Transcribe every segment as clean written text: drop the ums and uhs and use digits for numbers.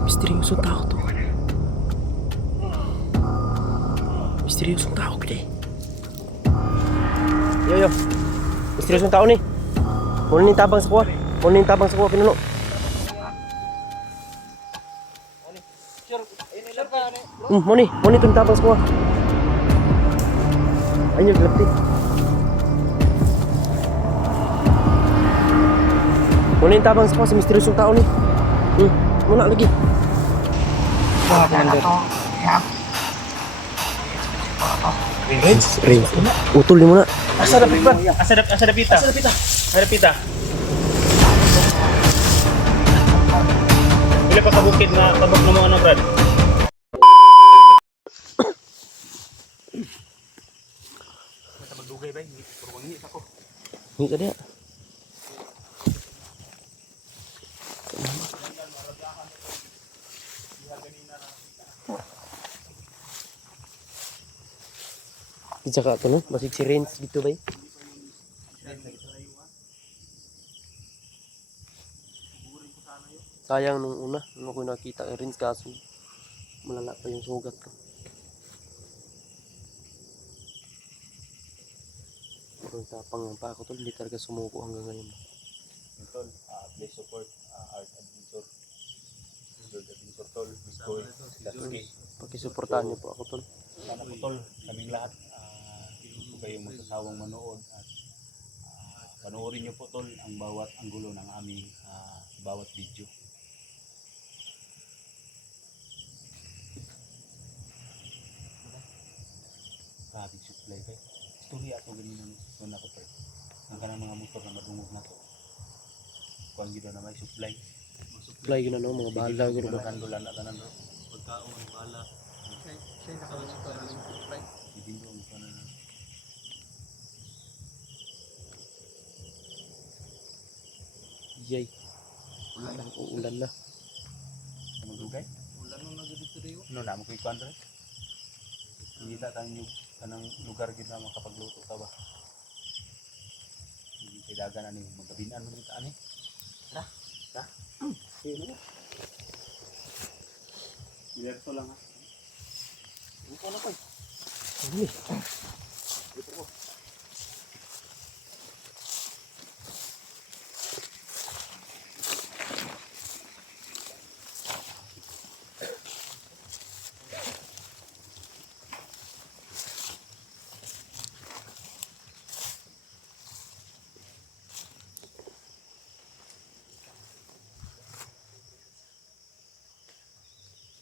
Misteryosong tao to. Misteryosong tao, gede. Yo. Misteryosong tao ni. Muna ning tabang sa kuha. Pinuno. Muni itong tabang sa kuha. Ayun, glapti. Muna yung tabang sa kuha, si misteryosong tao ni. Muna lagi. Range. Utol ni muna. Asa dapita. Bila pa kabukid na pabok na mo ano, Brad? Mata magdugay ba? Puro mangi ako. Hindi ka diya. Bisa ka ito no? Basig si Range dito ba? Sayang nung una, nung ako nakita ang Range kaso malala pa yung sugat ko. Pero tapang ng pa ako tol, hindi talaga sumuko hanggang ngayon. Tol, please support Art Adventure. Tol, Biscoy, Latsuki. Pakisuportahan niyo po ako tol. Sana po tol, kaming lahat kung kayong magsasawang manood at panoorin niyo po tol ang bawat anggulo ng aming bawat video. Grabe supply ba? Istorya ato ganyan ng una ko tol. Ang kanang mga motor na madungog na to. Kuan gid na may supply. Supply yun ano, mga bahala yun Mga ano. kandulan na tanan ro. Pagkaon, bala. Siya nakawala pa rin yung supply. Hindi mo mo na. Yay. Uulan na. Magdugay? Ulan nung nagdito rin. Ano na mo kay kuan ro? Hindi ta tayo kanang lugar gid na makapagluto ta ba? Hindi kailangan ani magabinan mo dito ani. Tara. Sino? Diretso lang ha. Upo na ko. Ano Dito ko.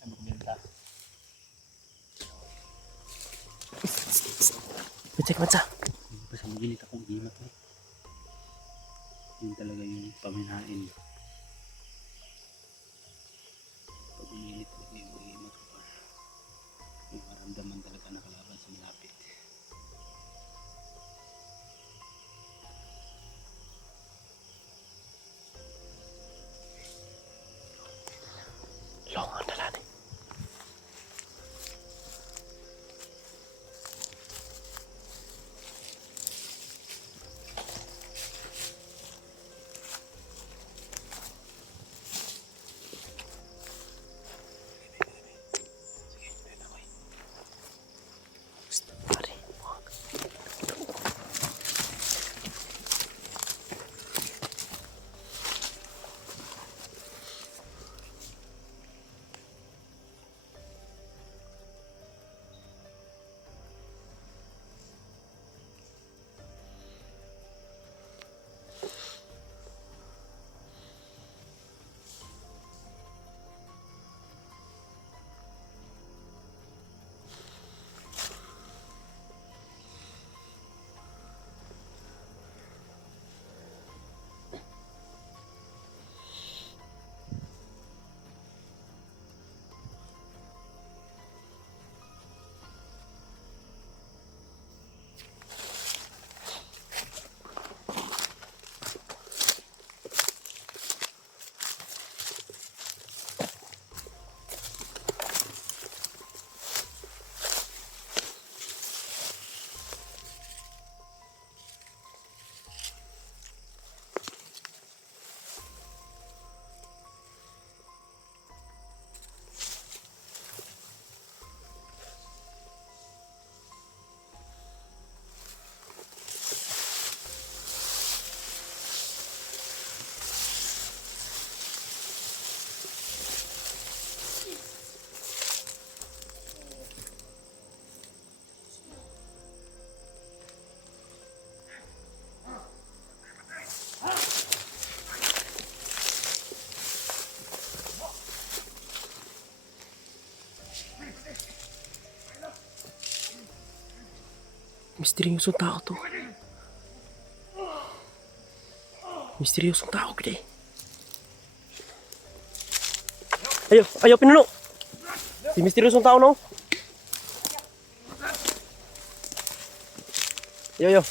Ano kumenta? Cek baca. Basta maginit akong gimat eh. Yun talaga yung paminain. Pag umilit ko yung gimat ko pa. Yung maramdaman talaga nakalaban sa malapit. Longan na lang. Misteryosong tao to. Misteryosong tao, gede. Ayo, ayo, pinuno. Si misteryosong tao, no? Ayo, ayo.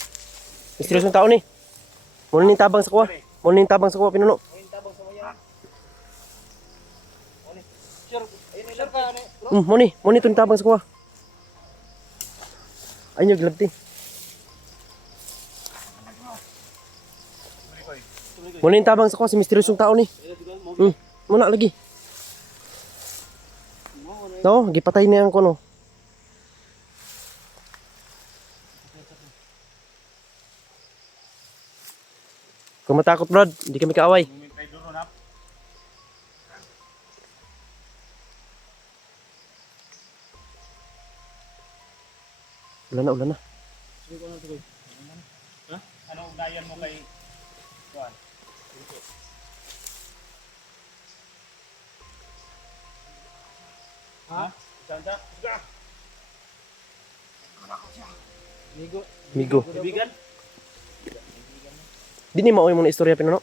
Misteryosong tao ni. Muna ni tabang sa kuha. Muna ni tabang sa kuha, pinuno. Muni to ni tabang sa kuha. Ay, nyo, glabti. Muna ni tabang sa kuha, si misteryosong tao ni. Muna lagi. No, gipatay niya ang kono. Kung matakot, Brad, hindi kami kaaway. Ulan na, ulan na. Ha? Ano ugnayan mo kay Juan? Ha? Santa? Migo. Ibigan? Di ni mauwi mo na istorya, pinuno.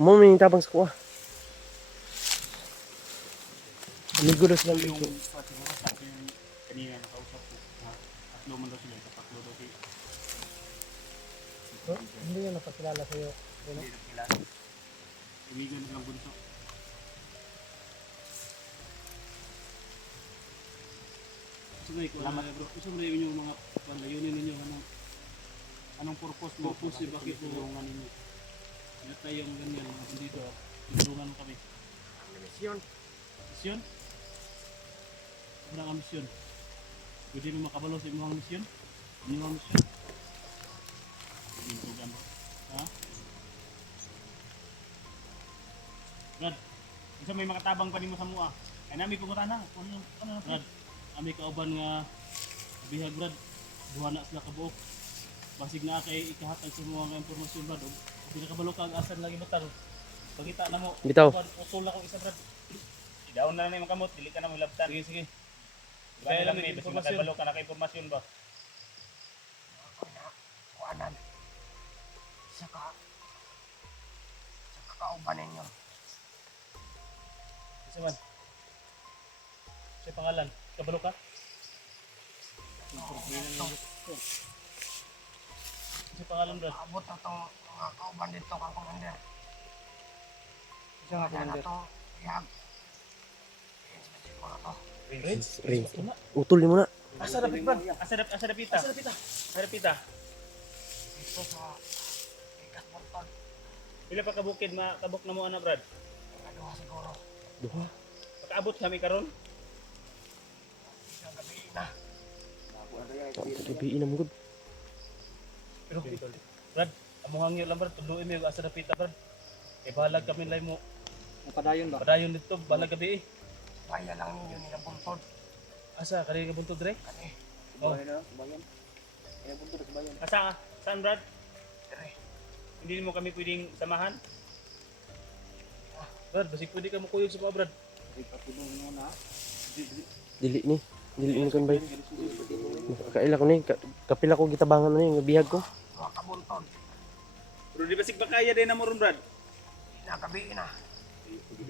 Mo may tabang sa kuha. Migo daw sila. Yung siguro sa yung kanina nakausap ko. Tatlo man daw sila. Tatlo daw sila. Hindi yan napakilala sa'yo. Hindi na kilala. Ibigan lang bunso. Sige, salamat bro. Gusto mo rin yung mga panlayunin ninyo. Anong purpose mo? Purpose, bakit mo? tulungan ninyo? Kaya tayong ganyan, dito, tulungan mo kami. Misyon. Misyon? Ano ang misyon? Pwede mo makabalo sa imong misyon? Ano ang misyon? Pintugan mo. Ha? Brad, Isa may makatabang pa nimo sa mua. Ay nami pumunta na. Ano na? Brad, ami kauban nga bihag Brad, duha na sila kabuok. Basig na kay ikahatag sa mga impormasyon Brad. Hindi nakabalo ka ang asan lagi matar. Pagkita na mo, Bitaw. utol na ko isa Brad. Idaon na lang yung kamot, dili ka na mahilabtan. Sige, sige. Kaya lang may may basi impormasyon. makabalo ka na kay impormasyon ba? Kuanan. Saka kauban ninyo. Isa man. Sa pangalan, kabalo ka? Sa pangalan Brad. Abot na itong mga kauban dito kang commander. Isa nga Kaya na ito, ihag. Ko na to. Ring. Utol ni mo na. Asa dapit ba? Asa dapita? Asa dapita? Dito sa ikas Bolton. Pila pa kabukid makabok na mo ana Brad? Kaduha siguro. Duha. Makaabot kami karon. Isang gabi na. Gabiin na mo gud. Pero Brad, among hangyo lang Brad, tuloy mi asa dapita Brad. Kay balag kami lay mo. Padayon Padayon dito, balag gabi eh. Kaya lang ninyo nila Bolton. Asa kani ka buntod dre? Kani, Oh, Asa? Saan Brad? dire. Hindi mo kami pwedeng samahan? Brad, basig pwede ka mo kuyog sa mga Brad. Dili ni kan bay. Kaila ko ni kapila ko gitabangan na yung bihag ko. Mga ka Bolton. Pero di ba sig bakaya din na mo ron Brad? Gabi na.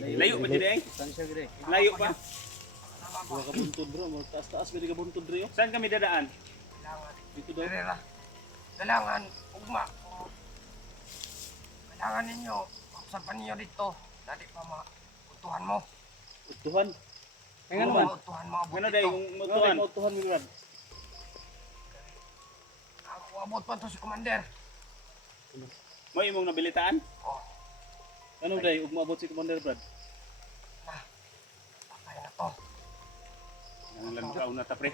Layo pa diri ay? Layo pa? Mga ka buntod bro, mga taas-taas pwede ka buntod dre oh. Saan kami dadaan? Kailangan. Dito daw. Dire ra. Kailangan, ugma. Kailangan ninyo, pagsapan ninyo dito. Dali pa mautuhan mo. Utuhan. Ay nga naman. Mautuhan mga Ano abot day dito. kung Tuhan. mutuan? Utuhan mi Brad. Ako abot pa to si commander. Mo imong nabilitaan? Oh, Ano day, ug maabot si Commander Brad? patay na to. Ang lang ka una ta pre.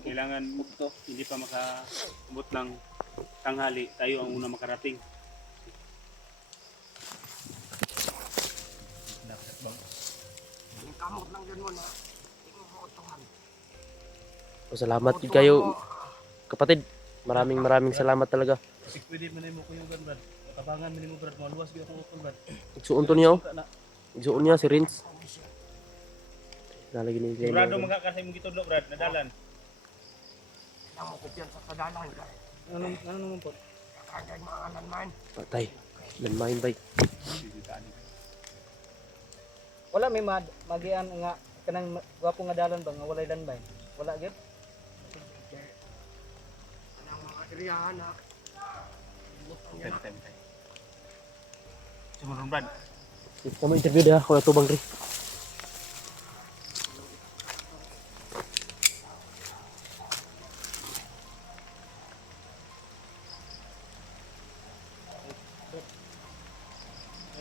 Kailangan mugto, hindi pa makaabot ng tanghali, tayo ang una makarating. Yung kamot lang dyan mo na. Hindi mo mautuhan. Salamat gid kayo kapatid. Maraming salamat talaga. Basig pwede man mo kuyugan Brad. Tabangan man mo Brad, maluwas gyud akong utol Brad. Igsuon to niya oh. Na. Igsuon niya si Rins. Nalagi ni Glenn. Sigurado magkakasay mong gitudlo Brad, nadalan. Nang mo kumpiyansa sa dalan ka. Ano naman po? Kagay mga landmine. Patay. Landmine bay. Wala may magian nga kanang gwapo nga dalan ba nga walay landmine. Wala gyud. Nang mga iriyahan na. Time. Sumunod Brad. Kamu interview dia ako ato bang ri.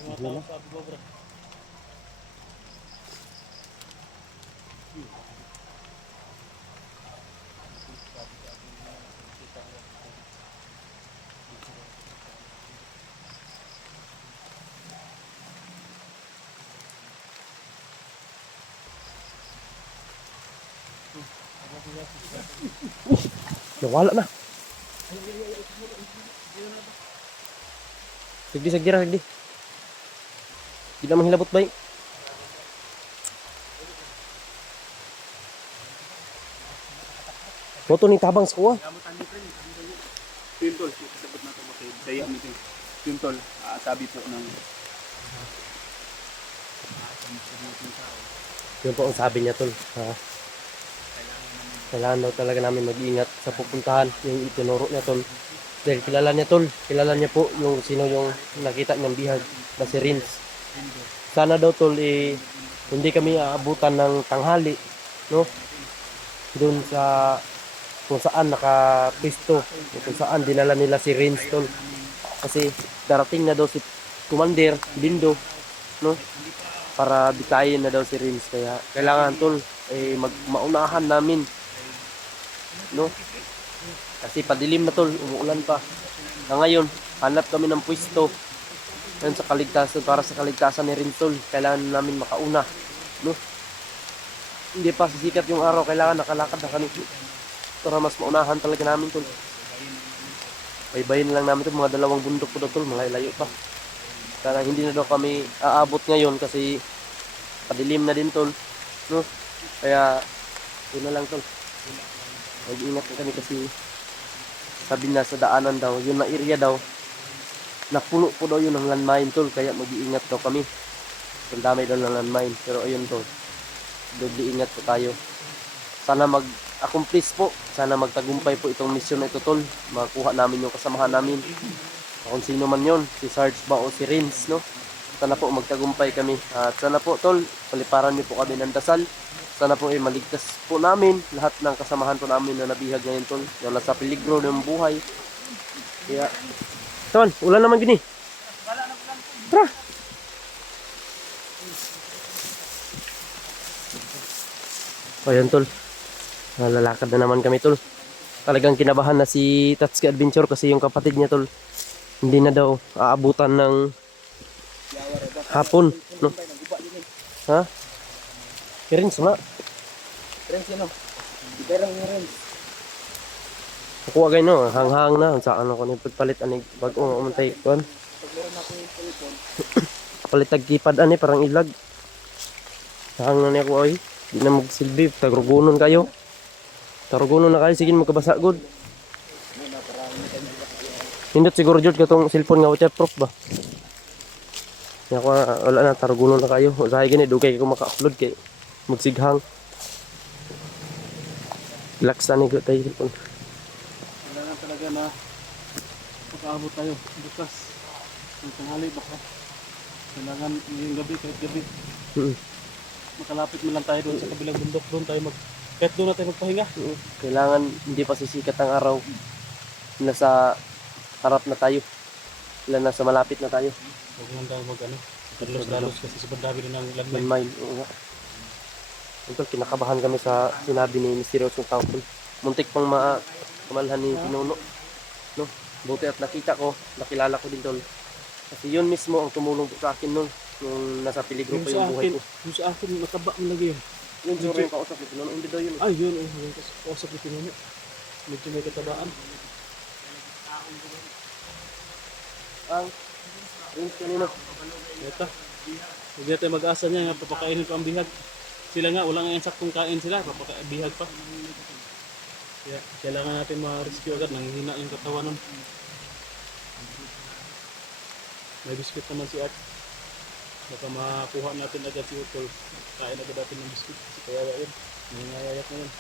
May mga tao sa Abu Brad. Nawala na. Sagdi sagira sagdi. Di na manghilabot bay. Moto ni tabang sa kuha. Yun tol, sabot na ito makay daya meeting. Yun tol, sabi po ng Yun po ang sabi niya tol. Kailangan daw talaga namin mag-iingat sa pupuntahan yung itinuro niya tol. Dahil kilala niya tol, kilala niya po yung sino yung nakita niyang bihag na si Rins. Sana daw tol hindi kami aabutan ng tanghali, no? Doon sa kung saan nakapisto, kung saan dinala nila si Rins tol. Kasi darating na daw si Commander Lindo, no? Para bitayin na daw si Rins, kaya kailangan tol maunahan namin, no? Kasi padilim na tol, umuulan pa. Na ngayon, hanap kami ng pwesto yan sa kaligtasan, para sa kaligtasan ni Rins tol. Kailangan namin makauna, no? Hindi pa sisikat yung araw, kailangan nakalakad na kami para mas maunahan talaga namin tol. Baybayin lang namin tol, mga 2 bundok po daw tol, mga layo pa. Kaya hindi na daw kami aabot ngayon kasi padilim na din tol, no? Kaya yun na lang tol, mag-ingat na kami kasi sabi na sa daanan daw, yun na area daw napuno po daw yun ng landmine tol, kaya mag-iingat daw kami. Ang dami daw ng landmine, pero ayun tol, doble ingat po tayo. Sana mag-accomplish po, sana magtagumpay po itong mission na ito tol, makuha namin yung kasamahan namin, kung sino man yon, si Sarge ba o si Rins, no? Sana po magtagumpay kami, at sana po tol, paliparan niyo po kami ng dasal. Sana po maligtas po namin lahat ng kasamahan po namin na nabihag ngayon tol, na nasa peligro ng buhay. Kaya taman, ulan naman gini. Tara. O yan tol, lalakad na naman kami tol. Talagang kinabahan na si Tatsuki Adventure kasi yung kapatid niya tol, hindi na daw aabutan ng hapon, no? Ha? Kirin sama. Rens yun. Iberang ni Rens. Ako agay no, hanghang na sa ano ko ni pagpalit ani bag-o nga umantay kon. Pag meron ako yung telepon, Palit tag keypad ani parang ilag. Hang na ni ako ay, di na magsilbi, tagrugunon kayo. Tarugunon na kayo, sige magkabasa good. Hindot siguro jud katong cellphone nga waterproof ba. Kaya ko wala na, tarugunon na kayo. Usahay gani dugay ko maka-upload kay magsighang. Relax na ni ko tayo cellphone. Kailangan talaga na makaabot tayo bukas. Yung tanghali baka. Kailangan ngayong gabi, kahit gabi. Makalapit mo lang tayo doon sa kabilang bundok. Doon tayo kahit doon na tayo magpahinga. Kailangan hindi pa sisikat ang araw. Nasa harap na tayo. Nasa malapit na tayo. Huwag lang tayo dalos kasi sobrang dami na ng landmine. Landmine, oo nga. Ito, kinakabahan kami sa sinabi ni Misteryosong Tao. Muntik pang kamalhan ni Pinuno. No? Buti at nakita ko, nakilala ko din tol. Kasi yun mismo ang tumulong po sa akin nun. Nung nasa peligro pa yung buhay ko. Yung sa akin, mataba mo lagi yun. Yun siguro yung kausap ni Pinuno. Hindi daw yun. Ay, yun. Yung kausap ni Pinuno. Medyo may katabaan. Ang Rins kanino. Ito. Hindi natin mag-asa niya nga papakainin pa ang bihag. Sila nga, wala nga yung saktong kain sila. Papakabihag pa. Kaya kailangan natin ma-rescue agad, nanghihina yung katawan nun. May biscuit naman si Art. Baka makuha natin agad si Utol. Kain agad natin ng biscuit. Si Kawawa yun. Nangingayayat na yun.